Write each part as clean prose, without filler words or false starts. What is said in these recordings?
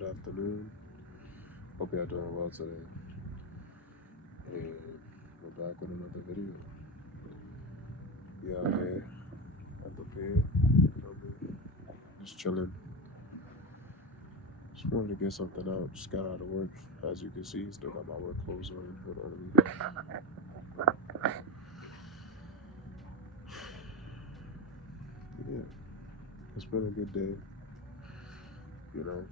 Good afternoon. Hope you're doing well today. And we're back with another video. Yeah, here at the bed. Just chilling. Just wanted to get something out. Just got out of work. As you can see, still got my work clothes on. But yeah, it's been a good day, you know.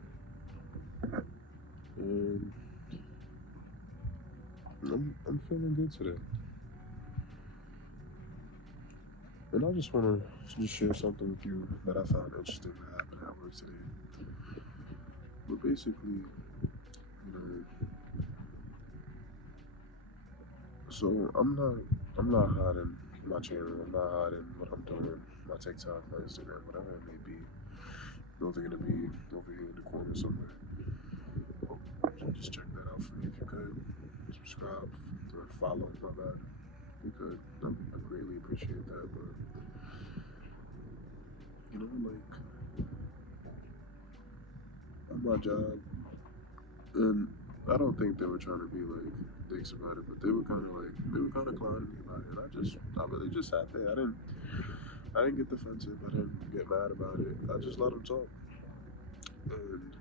And I'm feeling good today. And I just want to just share something with you that I found interesting that happened at work today. But basically, you know, so I'm not hiding my channel. I'm not hiding what I'm doing, my TikTok, my Instagram, whatever it may be. Those are gonna be over here in the corner somewhere. Just check that out for me if you could. Subscribe or follow, my bad. If you could, I greatly appreciate that. But you know, like on my job, and I don't think they were trying to be like dicks about it, but they were kind of clowning me about it. And I really just sat there. I didn't get defensive. I didn't get mad about it. I just let them talk. And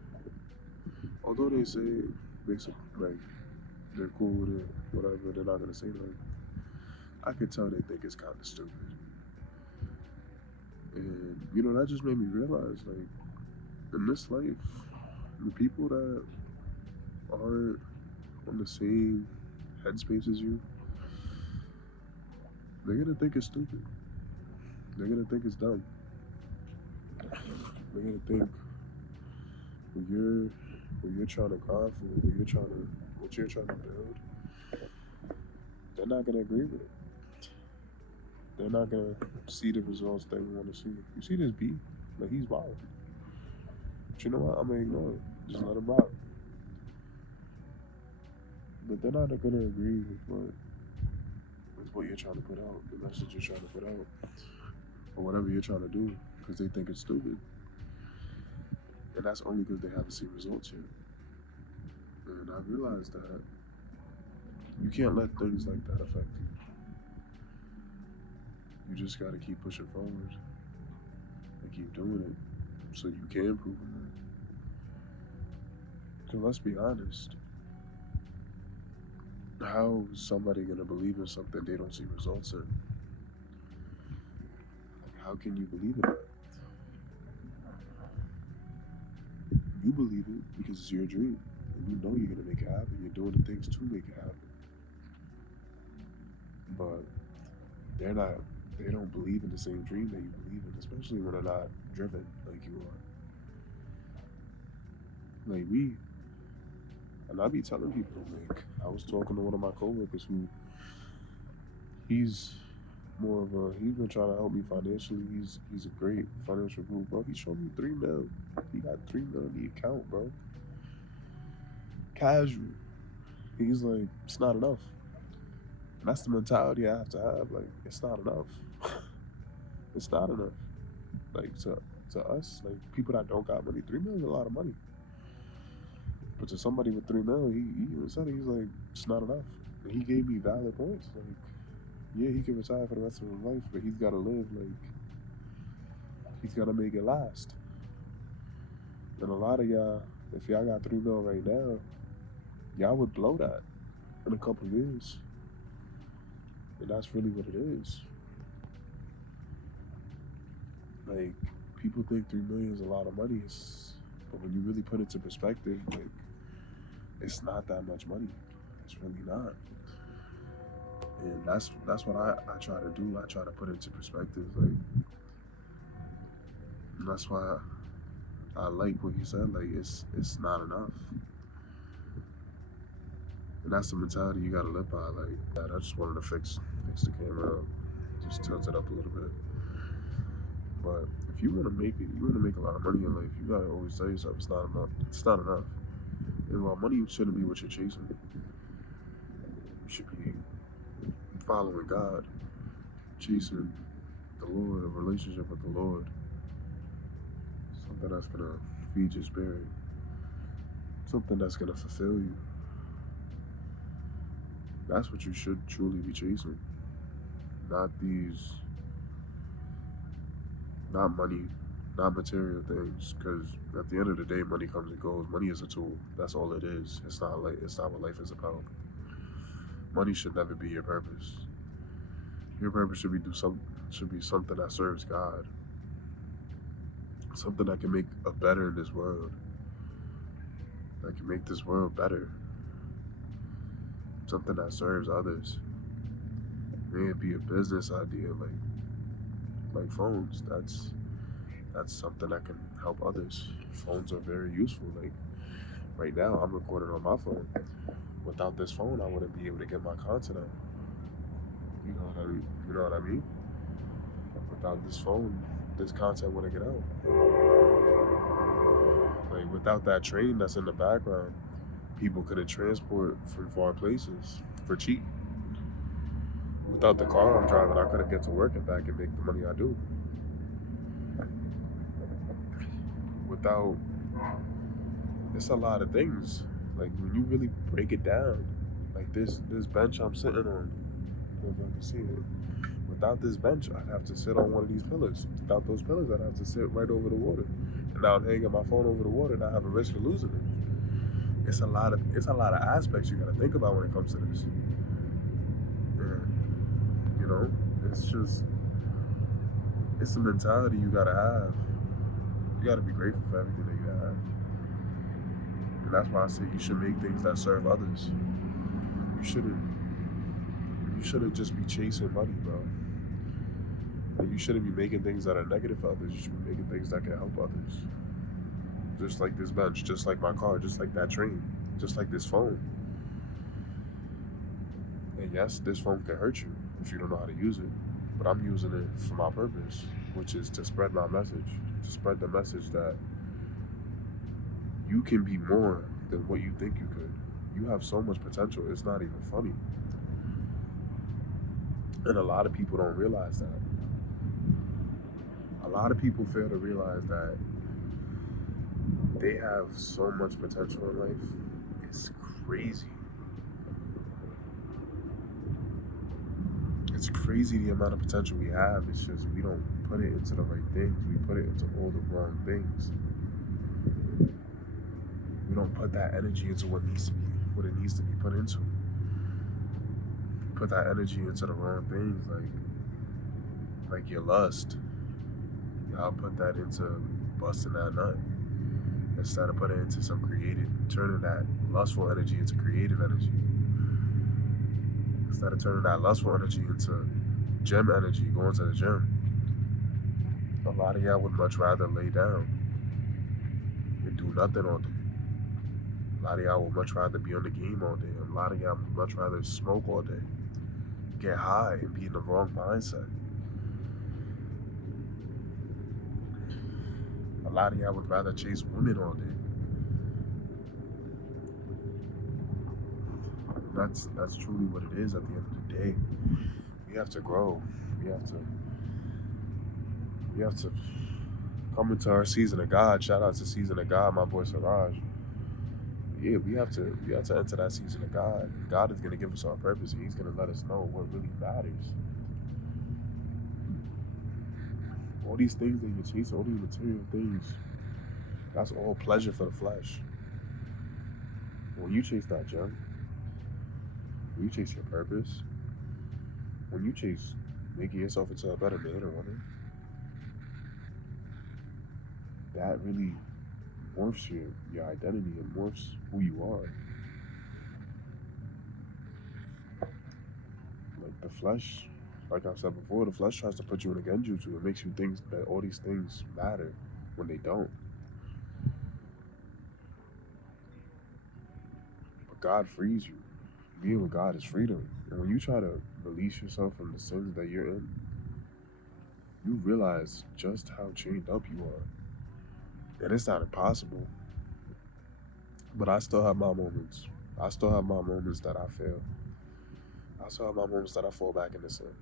although they say basically like they're cool with it, whatever, they're not gonna say nothing. I could tell they think it's kind of stupid. And you know, that just made me realize, like, in this life, the people that aren't on the same headspace as you, they're gonna think it's stupid. They're gonna think it's dumb. They're gonna think what you're trying to grind for, what you're trying to build, they're not gonna agree with it. They're not gonna see the results they want to see. You see this beat? Like, he's wild. But you know what? I'm gonna ignore it. Just let him rock. But they're not gonna agree with what you're trying to put out, the message you're trying to put out, or whatever you're trying to do, because they think it's stupid. And that's only because they haven't seen results yet. And I realized that you can't let things like that affect you. You just gotta keep pushing forward and keep doing it so you can improve on it. Because let's be honest, how is somebody gonna believe in something they don't see results in? Like, how can you believe in that? You believe it because it's your dream, and you know you're gonna make it happen. You're doing the things to make it happen. But they don't believe in the same dream that you believe in, especially when they're not driven like you are. Like and I be telling people, like, I was talking to one of my coworkers who he's been trying to help me financially. He's a great financial guru, bro. He showed me $3 million. He got $3 million in the account, bro. Casual. He's like, it's not enough. And that's the mentality I have to have. Like, it's not enough. It's not enough. Like, to us, like, people that don't got money, $3 million is a lot of money. But to somebody with $3 million, he even said it, he's like, it's not enough. And he gave me valid points. Like, yeah, he can retire for the rest of his life, but he's got to live. Like, he's got to make it last. And a lot of y'all, if y'all got $3 million right now, y'all would blow that in a couple of years. And that's really what it is. Like, people think $3 million is a lot of money, but when you really put it into perspective, like, it's not that much money. It's really not. And that's what I try to do. I try to put it into perspective. Like, and that's why I like what you said. Like, it's not enough. And that's the mentality you gotta live by. Like that. I just wanted to fix the camera up, just tilt it up a little bit. But if you wanna make it, you wanna make a lot of money in life, you gotta always tell yourself it's not enough. It's not enough. And while money shouldn't be what you're chasing, you should be following God, chasing the Lord, a relationship with the Lord, something that's gonna feed your spirit. something that's gonna fulfill you. That's what you should truly be chasing. Not these, not money, not material things. Because at the end of the day, money comes and goes. Money is a tool. That's all it is. It's not what life is about. Money should never be your purpose. Your purpose should be something that serves God. Something that can make a better in this world. That can make this world better. Something that serves others. May it be a business idea like phones. That's something that can help others. Phones are very useful. Like right now, I'm recording on my phone. Without this phone, I wouldn't be able to get my content out. You know what I mean? You know what I mean? Without this phone, this content wouldn't get out. Like without that train that's in the background, people couldn't transport from far places for cheap. Without the car I'm driving, I couldn't get to work and back and make the money I do. Without, it's a lot of things. Like when you really break it down, like this bench I'm sitting on, I don't know if I can see it. Without this bench, I'd have to sit on one of these pillars. Without those pillars, I'd have to sit right over the water. And now I'm hanging my phone over the water, and I have a risk of losing it. It's a lot of aspects you got to think about when it comes to this. And, you know, it's a mentality you got to have. You got to be grateful for everything that you have. And that's why I say you should make things that serve others. You shouldn't just be chasing money, bro. And you shouldn't be making things that are negative for others. You should be making things that can help others. Just like this bench, just like my car, just like that train, just like this phone. And yes, this phone can hurt you if you don't know how to use it. But I'm using it for my purpose, which is to spread my message. To spread the message that you can be more than what you think you could. You have so much potential, it's not even funny. And a lot of people don't realize that. A lot of people fail to realize that they have so much potential in life. It's crazy. It's crazy the amount of potential we have. It's just we don't put it into the right things. We put it into all the wrong things. We don't put that energy into what it needs to be put into. Put that energy into the wrong things, like your lust. Y'all put that into busting that nut instead of putting it into some turning that lustful energy into creative energy. Instead of turning that lustful energy into gym energy, going to the gym. A lot of y'all would much rather lay down and do nothing all day. A lot of y'all would much rather be on the game all day. A lot of y'all would much rather smoke all day, get high, and be in the wrong mindset. A lot of y'all would rather chase women all day. That's truly what it is at the end of the day. We have to grow. We have to come into our season of God. Shout out to Season of God, my boy Siraj. Yeah, we have to enter that season of God. God is gonna give us our purpose, and He's gonna let us know what really matters. All these things that you're chasing, all these material things, that's all pleasure for the flesh. When you chase that gem, when you chase your purpose, when you chase making yourself into a better man or woman, that really morphs your identity and morphs who you are. Like the flesh, like I said before, the flesh tries to put you in a genjutsu. It makes you think that all these things matter when they don't. But God frees you. Being with God is freedom. And when you try to release yourself from the sins that you're in, you realize just how chained up you are. And it's not impossible. But I still have my moments. I still have my moments that I fail. I still have my moments that I fall back into sin.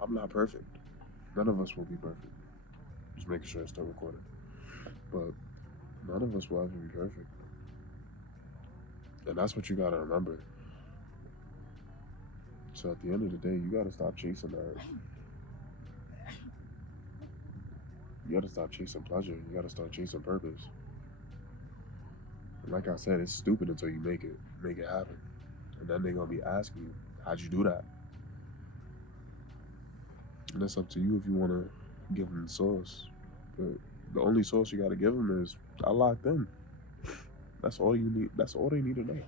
I'm not perfect. None of us will be perfect. Just making sure it's still recording. But none of us will ever be perfect. And that's what you gotta remember. So at the end of the day, you gotta stop chasing that. You gotta stop chasing pleasure. You gotta start chasing purpose. And like I said, it's stupid until you make it happen. And then they're gonna be asking you, how'd you do that? And it's up to you if you wanna give them the sauce. But the only sauce you gotta give them is, I locked in. That's all you need. That's all they need to know.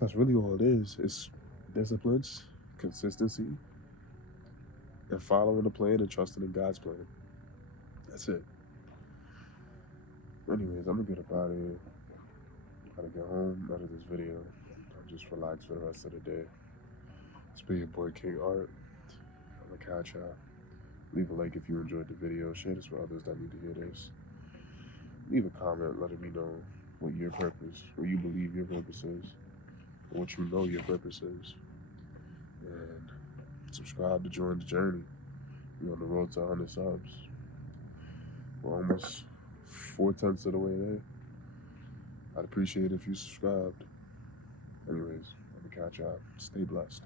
That's really all it is. It's disciplines, consistency, and following the plan and trusting in God's plan. That's it. Anyways, I'm gonna get up out of here. Gotta get home, edit this video, and just relax for the rest of the day. It's been your boy King Art. I'm gonna catch y'all. Leave a like if you enjoyed the video. Share this with others that need to hear this. Leave a comment letting me know what your purpose, what you believe your purpose is, or what you know your purpose is. And subscribe to join the journey. We're on the road to 100 subs. We're almost 4/10 of the way there. I'd appreciate it if you subscribed. Anyways, I'm gonna catch y'all. Stay blessed.